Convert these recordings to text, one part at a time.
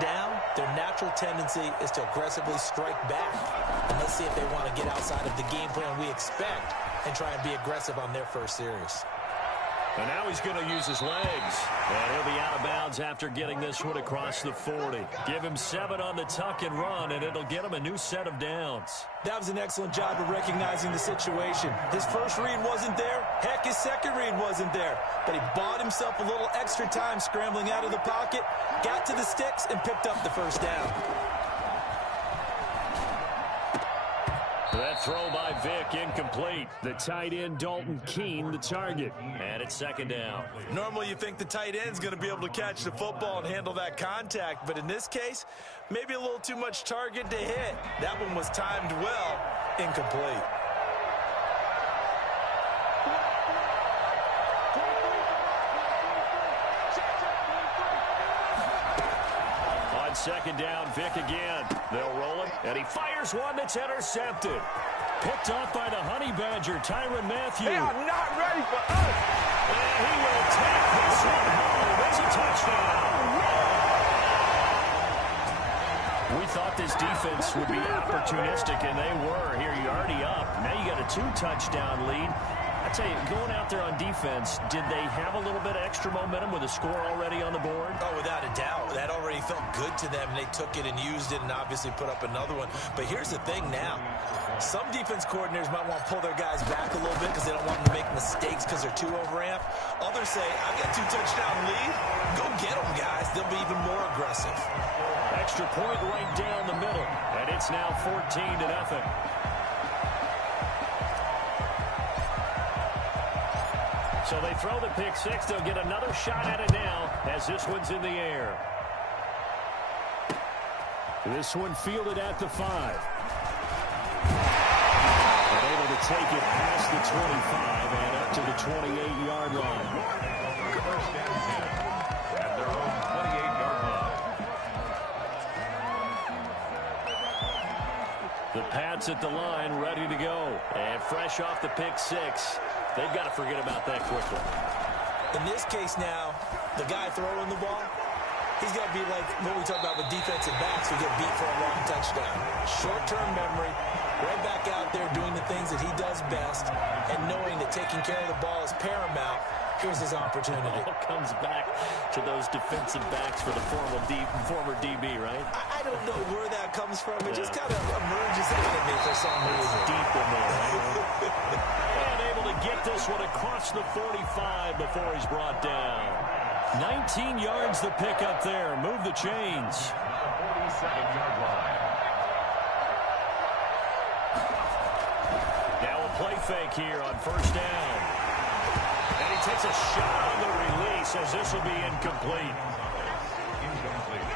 down, their natural tendency is to aggressively strike back. And let's see if they want to get outside of the game plan we expect and try and be aggressive on their first series. And now he's going to use his legs. And he'll be out of bounds after getting this one across the 40. Give him 7 on the tuck and run, and it'll get him a new set of downs. That was an excellent job of recognizing the situation. His first read wasn't there. Heck, his second read wasn't there. But he bought himself a little extra time scrambling out of the pocket, got to the sticks, and picked up the first down. That throw by Vick incomplete. The tight end, Dalton Keene, the target. And it's second down. Normally you think the tight end's going to be able to catch the football and handle that contact. But in this case, maybe a little too much target to hit. That one was timed well. Incomplete. On second down, Vick again. They'll roll it, and he fires one that's intercepted. Picked off by the Honey Badger, Tyrann Mathieu. They are not ready for us. And he will take this one home. It's a touchdown. We thought this defense would be opportunistic, and they were. Here, you're already up. Now you got a 2-touchdown lead. I tell you, going out there on defense, did they have a little bit of extra momentum with a score already on the board? Oh, without a doubt. That already felt good to them. They took it and used it and obviously put up another one. But here's the thing now. Some defense coordinators might want to pull their guys back a little bit because they don't want them to make mistakes because they're too overamped. Others say, I've got 2-touchdown lead. Go get them, guys. They'll be even more aggressive. Extra point right down the middle. And it's now 14-0. So they throw the pick six. They'll get another shot at it now as this one's in the air. This one fielded at the 5. And able to take it past the 25 and up to the 28-yard line. First down 10 at their own 28-yard line. The Pats at the line, ready to go. And fresh off the pick six. They've got to forget about that quickly. In this case now, the guy throwing the ball, he's got to be like what we talk about with defensive backs who get beat for a long touchdown. Short-term memory, right back out there doing the things that he does best, and knowing that taking care of the ball is paramount. Here's his opportunity. It all comes back to those defensive backs for the former DB, right? I don't know where that comes from. It just kind of emerges out of me for some reason. Deep in there. And able to get this one across the 45 before he's brought down. 19 yards to pick up there. Move the chains. 47-yard line. Now a play fake here on first down. And he takes a shot on the release as this will be incomplete. Incomplete.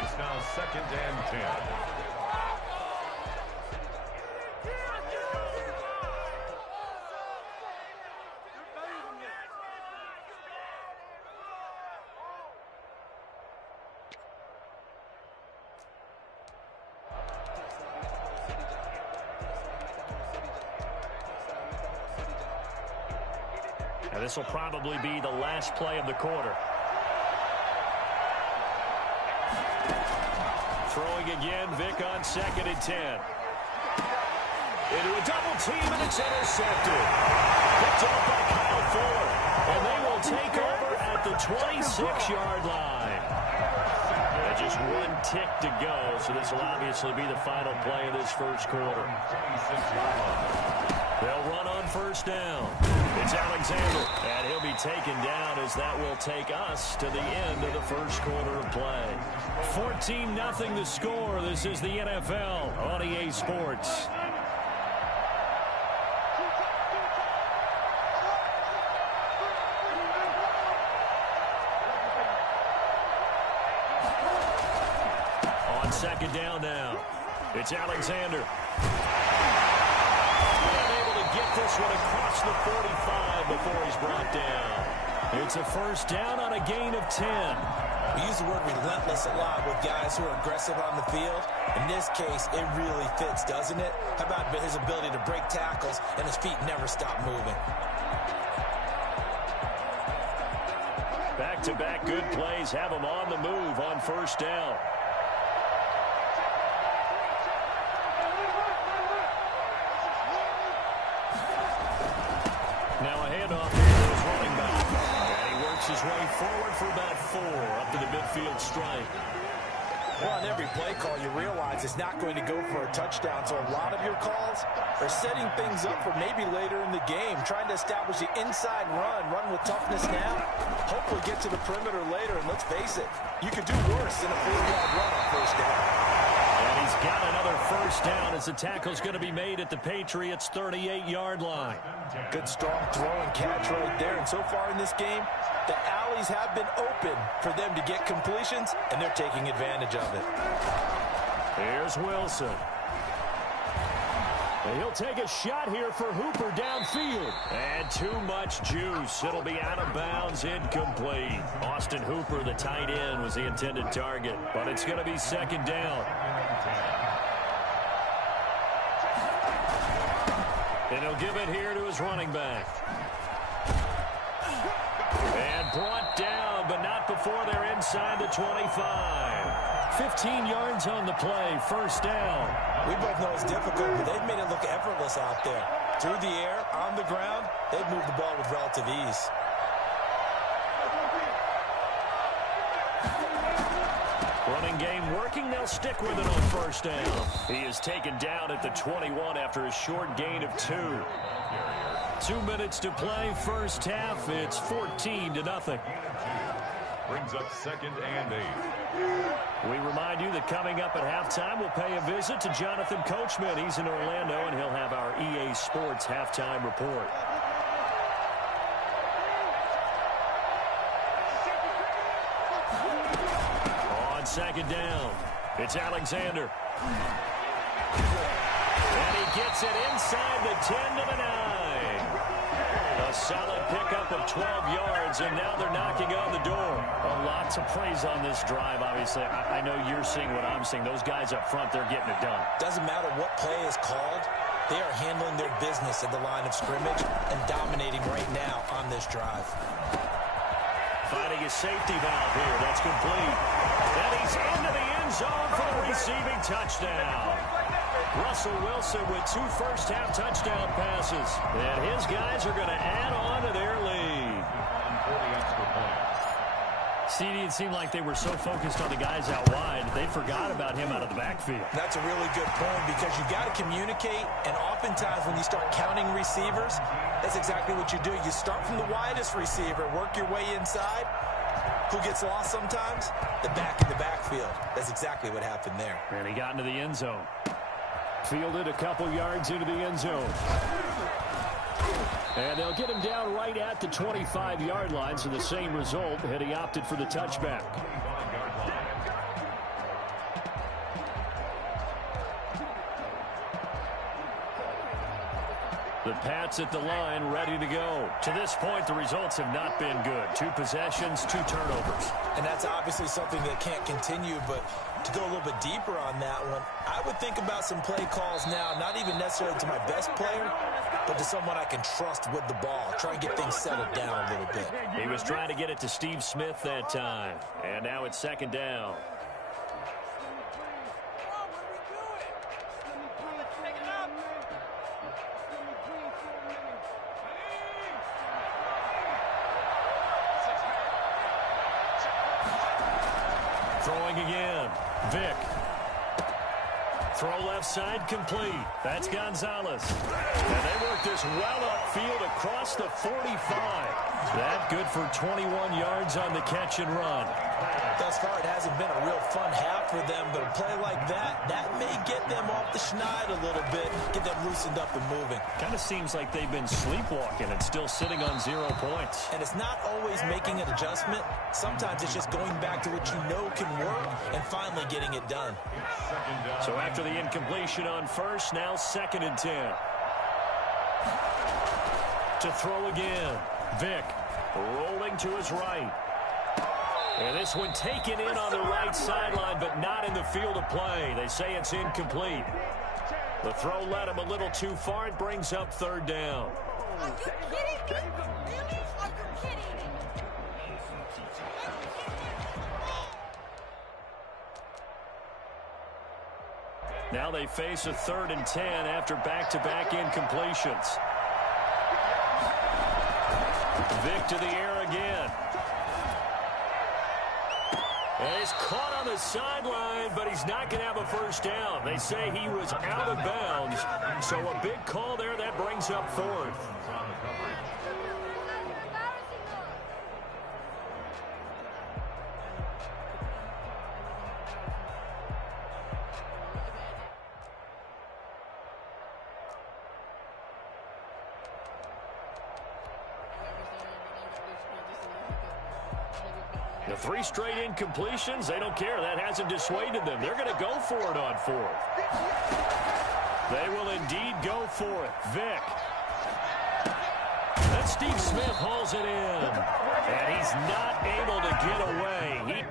It's now 2nd and 10. And this will probably be the last play of the quarter. Throwing again, Vick on 2nd and 10. Into a double team, and it's intercepted. Picked up by Kyle Fuller. And they will take over at the 26-yard line. And just one tick to go, so this will obviously be the final play of this first quarter. They'll run on first down. It's Alexander, and he'll be taken down as that will take us to the end of the first quarter of play. 14-0 the score. This is the NFL on EA Sports. On second down now, it's Alexander. Get this one across the 45 before he's brought down. It's a first down on a gain of 10. We use the word relentless a lot with guys who are aggressive on the field. In this case, it really fits, doesn't it? How about his ability to break tackles and his feet never stop moving? Back back-to-back good plays have them on the move on first down. Now a handoff here to his running back. And he works his way forward for about 4 up to the midfield stripe. Well, on every play call, you realize it's not going to go for a touchdown, so a lot of your calls are setting things up for maybe later in the game, trying to establish the inside run with toughness now, hopefully get to the perimeter later, and let's face it, you could do worse than a 4-yard run on first down. And he's got another first down as the tackle's going to be made at the Patriots' 38-yard line. Good strong throw and catch right there, and so far in this game, the alleys have been open for them to get completions, and they're taking advantage of it. Here's Wilson. And he'll take a shot here for Hooper downfield. And too much juice. It'll be out of bounds, incomplete. Austin Hooper, the tight end, was the intended target, but it's going to be second down. And he'll give it here to his running back. And brought down, but not before they're inside the 25. 15 yards on the play, first down. We both know it's difficult, but they've made it look effortless out there. Through the air, on the ground, they've moved the ball with relative ease. Running game working, they'll stick with it on first down. He is taken down at the 21 after a short gain of 2. 2 minutes to play, first half. It's 14-0. Brings up 2nd and 8. We remind you that coming up at halftime, we'll pay a visit to Jonathan Coachman. He's in Orlando, and he'll have our EA Sports halftime report. On second down, it's Alexander. And he gets it inside the 10 to the 9. A solid pickup of 12 yards, and now they're knocking on the door. A lot to praise on this drive, obviously. I know you're seeing what I'm seeing. Those guys up front, they're getting it done. Doesn't matter what play is called. They are handling their business at the line of scrimmage and dominating right now on this drive. Finding a safety valve here. That's complete. And he's into the end zone for the receiving touchdown. Russell Wilson with 2 first-half touchdown passes. And his guys are going to add on to their lead. CD, it seemed like they were so focused on the guys out wide, they forgot about him out of the backfield. That's a really good point because you've got to communicate, and oftentimes when you start counting receivers, that's exactly what you do. You start from the widest receiver, work your way inside. Who gets lost sometimes? The back in the backfield. That's exactly what happened there. And he got into the end zone. Fielded a couple yards into the end zone. And they'll get him down right at the 25-yard line, so the same result, and he opted for the touchback. The Pats at the line, ready to go. To this point, the results have not been good. 2 possessions, 2 turnovers. And that's obviously something that can't continue, but to go a little bit deeper on that one, I would think about some play calls now, not even necessarily to my best player, but to someone I can trust with the ball. Try and get things settled down a little bit. He was trying to get it to Steve Smith that time. And now it's second down. Throwing again. Vick. Throw left side complete. That's Gonzalez. And they work this well upfield across the 45. That good for 21 yards on the catch and run. Thus far, it hasn't been a real fun half for them, but a play like that, that may get them off the schneid a little bit, get them loosened up and moving. Kind of seems like they've been sleepwalking and still sitting on 0 points. And it's not always making an adjustment. Sometimes it's just going back to what you know can work and finally getting it done. So after the incompletion on first, now 2nd and 10. To throw again. Vick rolling to his right. And this one taken in on the right sideline, but not in the field of play. They say it's incomplete. The throw led him a little too far. It brings up 3rd down. Are you kidding me? Really? Are you kidding me? Now they face a 3rd and 10 after back-to-back incompletions. Vick to the air again. And he's caught on the sideline, but he's not going to have a first down. They say he was out of bounds, so a big call there that brings up 4th. The 3 straight incompletions, they don't care. That hasn't dissuaded them. They're going to go for it on 4th. They will indeed go for it. Vick. And Steve Smith hauls it in. And he's not able to get away.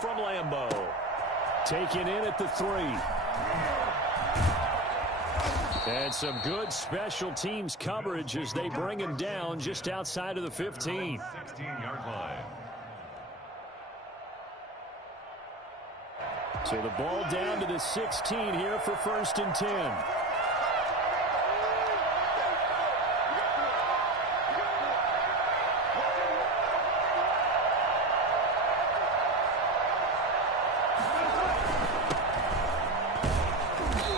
from Lambeau. Taken in at the 3. And some good special teams coverage as they bring him down just outside of the 15. 16-yard line. So the ball down to the 16 here for 1st and 10.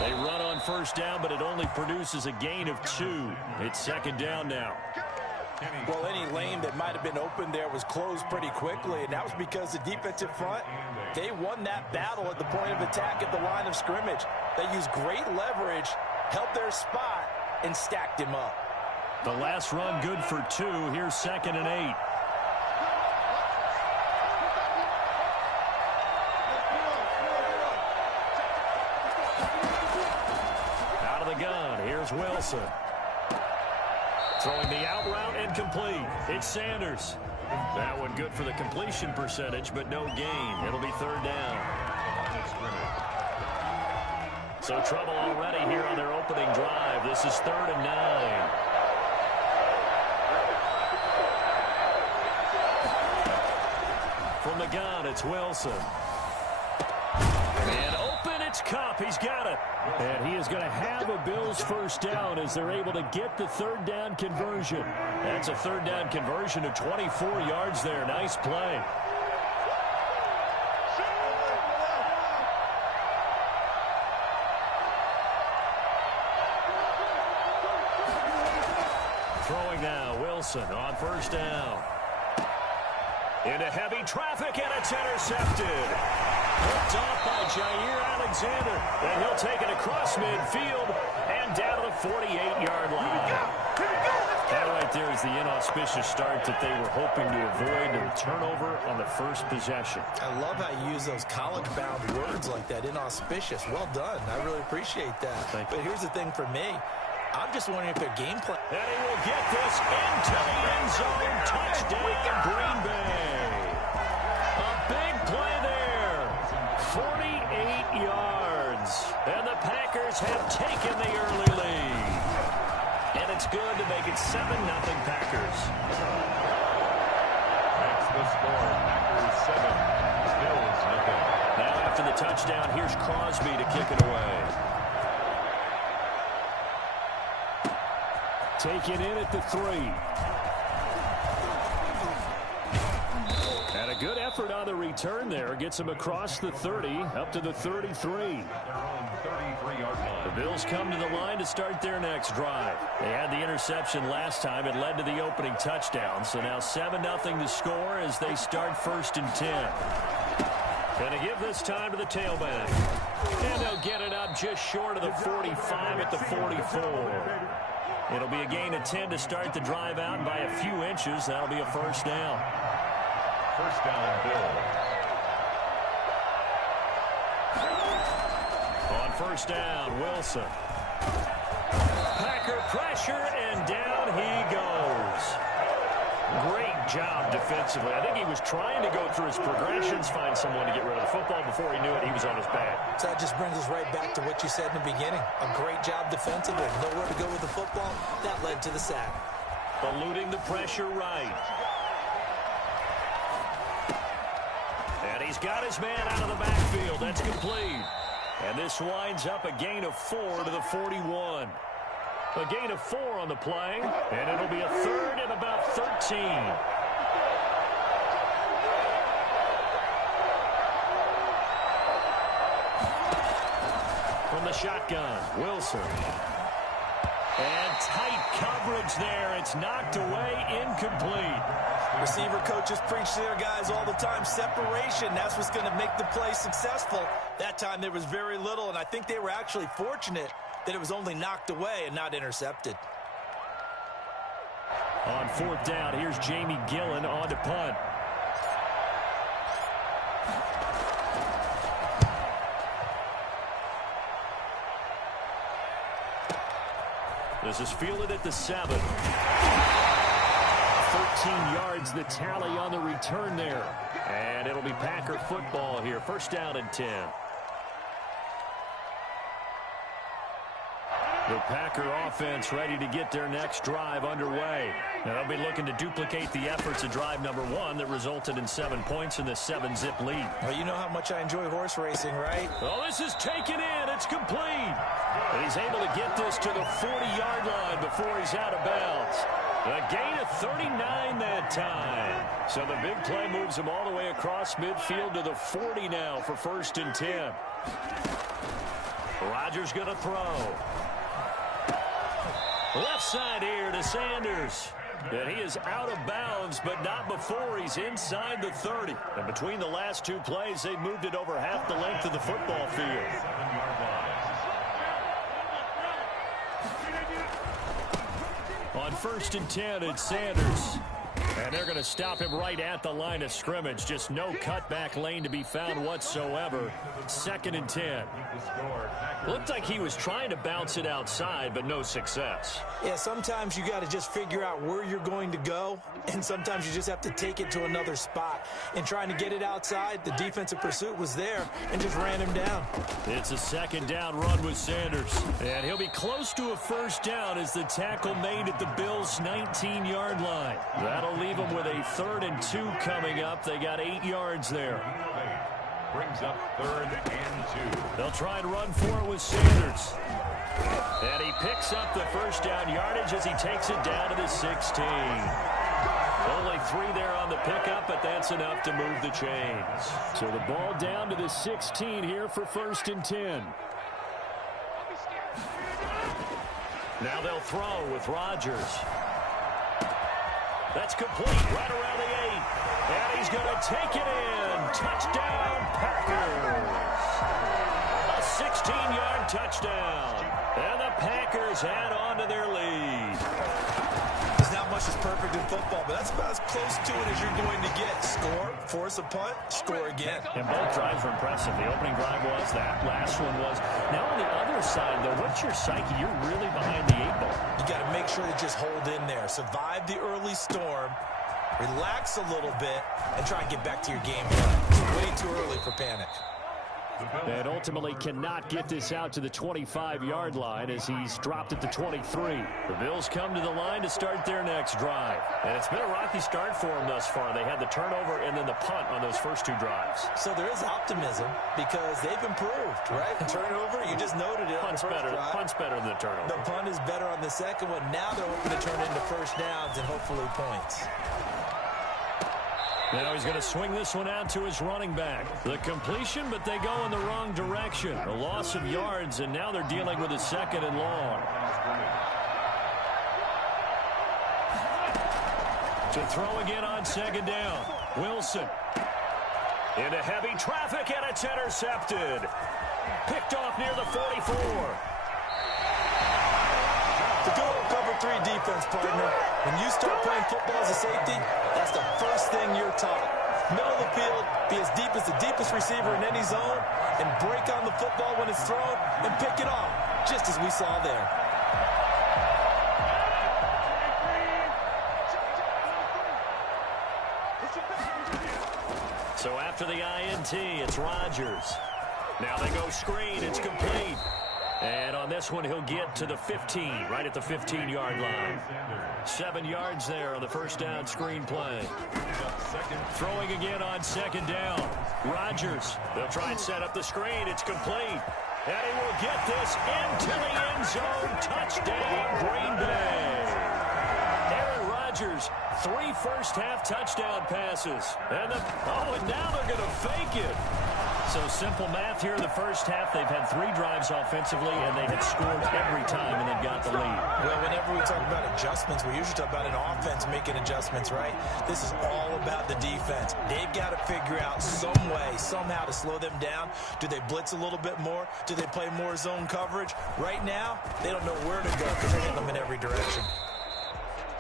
They run on 1st down, but it only produces a gain of 2. It's 2nd down now. Well, any lane that might have been open there was closed pretty quickly, and that was because the defensive front, they won that battle at the point of attack at the line of scrimmage. They used great leverage, held their spot, and stacked him up. The last run good for 2. Here's 2nd and 8. Out of the gun, here's Wilson. Throwing the out route incomplete. It's Sanders. That one good for the completion percentage, but no gain. It'll be 3rd down. So trouble already here on their opening drive. This is 3rd and 9. From the gun, it's Wilson. And open, it's Kupp. He's got it. And he is going to have a Bills 1st down as they're able to get the 3rd down conversion. That's a 3rd down conversion of 24 yards there. Nice play. Throwing now, Wilson on 1st down. Into heavy traffic, and it's intercepted. Picked off by Jair Alexander, and he'll take it across midfield and down to the 48-yard line. That right there is the inauspicious start that they were hoping to avoid, and turnover on the first possession. I love how you use those college-bound words like that, inauspicious. Well done. I really appreciate that. But here's the thing for me. I'm just wondering if their game plan... And he will get this into the end zone. Touchdown, Green Bay. A big play there. 48 yards. And the Packers have taken the early lead. And it's good to make it 7-0 Packers. That's the score. Packers 7, Bills nothing. Now after the touchdown, here's Crosby to kick it away. Take it in at the 3. And a good effort on the return there. Gets him across the 30, up to the 33. Their own 33-yard line. The Bills come to the line to start their next drive. They had the interception last time. It led to the opening touchdown. So now 7-0 to score as they start 1st and 10. Going to give this time to the tailback. And they'll get it up just short of the 45 at the 44. It'll be a gain of 10 to start the drive out, and by a few inches, that'll be a 1st down. 1st down, Bills. On 1st down, Wilson. Packer pressure, and down he goes. Great job defensively. I think he was trying to go through his progressions, find someone to get rid of the football. Before he knew it, he was on his back. So that just brings us right back to what you said in the beginning. A great job defensively. Nowhere to go with the football. That led to the sack. Eluding the pressure right. And he's got his man out of the backfield. That's complete. And this winds up a gain of 4 to the 41. A gain of 4 on the play, and it'll be a 3rd and about 13. From the shotgun, Wilson. And tight coverage there. It's knocked away, incomplete. Receiver coaches preach to their guys all the time. Separation, that's what's going to make the play successful. That time there was very little, and I think they were actually fortunate that it was only knocked away and not intercepted. On 4th down, here's Jamie Gillen on to punt. This is fielded at the 7. 13 yards, the tally on the return there. And it'll be Packer football here. First down and 10. The Packer offense ready to get their next drive underway. Now they'll be looking to duplicate the efforts of drive number 1 that resulted in 7 points in the 7-zip lead. Well, you know how much I enjoy horse racing, right? Oh, this is taken in. It's complete. And he's able to get this to the 40-yard line before he's out of bounds. A gain of 39 that time. So the big play moves him all the way across midfield to the 40 now for first and 10. Rodgers going to throw. Left side here to Sanders. And he is out of bounds, but not before he's inside the 30. And between the last 2 plays, they moved it over half the length of the football field. On first and 10, it's Sanders. And they're going to stop him right at the line of scrimmage. Just no cutback lane to be found whatsoever. Second and 10. Looked like he was trying to bounce it outside, but no success. Yeah, sometimes you got to just figure out where you're going to go, and sometimes you just have to take it to another spot. And trying to get it outside, the defensive pursuit was there and just ran him down. It's a second down run with Sanders. And he'll be close to a first down as the tackle made at the Bills' 19-yard line. That'll leave them with a 3rd and 2 coming up. They got 8 yards there. Brings up 3rd and 2. They'll try and run for it with Sanders. And he picks up the first down yardage as he takes it down to the 16. Only 3 there on the pickup, but that's enough to move the chains. So the ball down to the 16 here for first and 10. Now they'll throw with Rodgers. That's complete right around the 8. And he's going to take it in. Touchdown, Packers. A 16-yard touchdown. And the Packers add on to their lead. There's not much that's perfect in football, but that's about as close to it as you're going to get. Score, force a punt, score again. And both drives were impressive. The opening drive was, that last one was. Now on the other side, though, what's your psyche? You're really behind the 8 ball. You got to make sure to just hold in there. Survive the early storm. Relax a little bit and try and get back to your game plan. It's way too early for panic. And ultimately cannot get this out to the 25-yard line as he's dropped at the 23. The Bills come to the line to start their next drive. And it's been a rocky start for them thus far. They had the turnover and then the punt on those first 2 drives. So there is optimism because they've improved, right? Turnover, you just noted it. Punt's better. Punt's better than the turnover. The punt is better on the second one. Now they're hoping to turn into first downs and hopefully points. Now he's going to swing this one out to his running back. The completion, but they go in the wrong direction. A loss of yards, and now they're dealing with a 2nd and long. To throw again on 2nd down. Wilson. Into heavy traffic, and it's intercepted. Picked off near the 44. To go cover 3 defense, partner. When you start playing football as a safety, that's the first thing you're taught. Middle of the field, be as deep as the deepest receiver in any zone, and break on the football when it's thrown, and pick it off, just as we saw there. So after the INT, it's Rodgers. Now they go screen, it's complete. And on this one, he'll get to the 15, right at the 15-yard line. 7 yards there on the first down screen play. Throwing again on 2nd down. Rodgers, they'll try and set up the screen. It's complete. And he will get this into the end zone. Touchdown, Green Bay. Aaron Rodgers, 3 first-half touchdown passes. And now they're going to fake it. So simple math here in the first half. They've had 3 drives offensively, and they have scored every time, and they've got the lead. Well, whenever we talk about adjustments, we usually talk about an offense making adjustments, right? This is all about the defense. They've got to figure out some way, somehow to slow them down. Do they blitz a little bit more? Do they play more zone coverage? Right now, they don't know where to go because they're hitting them in every direction.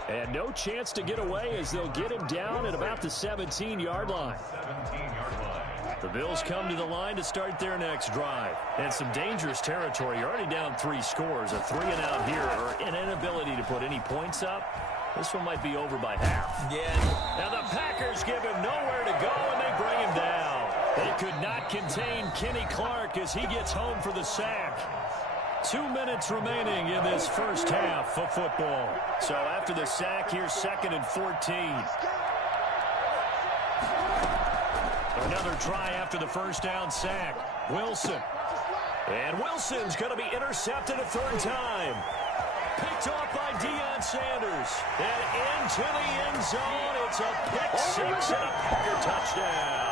And no chance to get away as they'll get him down at about the 17-yard line. 17-yard line. The Bills come to the line to start their next drive. And some dangerous territory. You're already down 3 scores. A 3-and-out here or an inability to put any points up. This one might be over by half. Yeah. Now the Packers give him nowhere to go, and they bring him down. They could not contain Kenny Clark as he gets home for the sack. 2 minutes remaining in this first half of football. So after the sack, here's 2nd and 14. Another try after the first down sack. Wilson. And Wilson's going to be intercepted a 3rd time. Picked off by Deion Sanders. And into the end zone. It's a pick 6 and a Packer touchdown.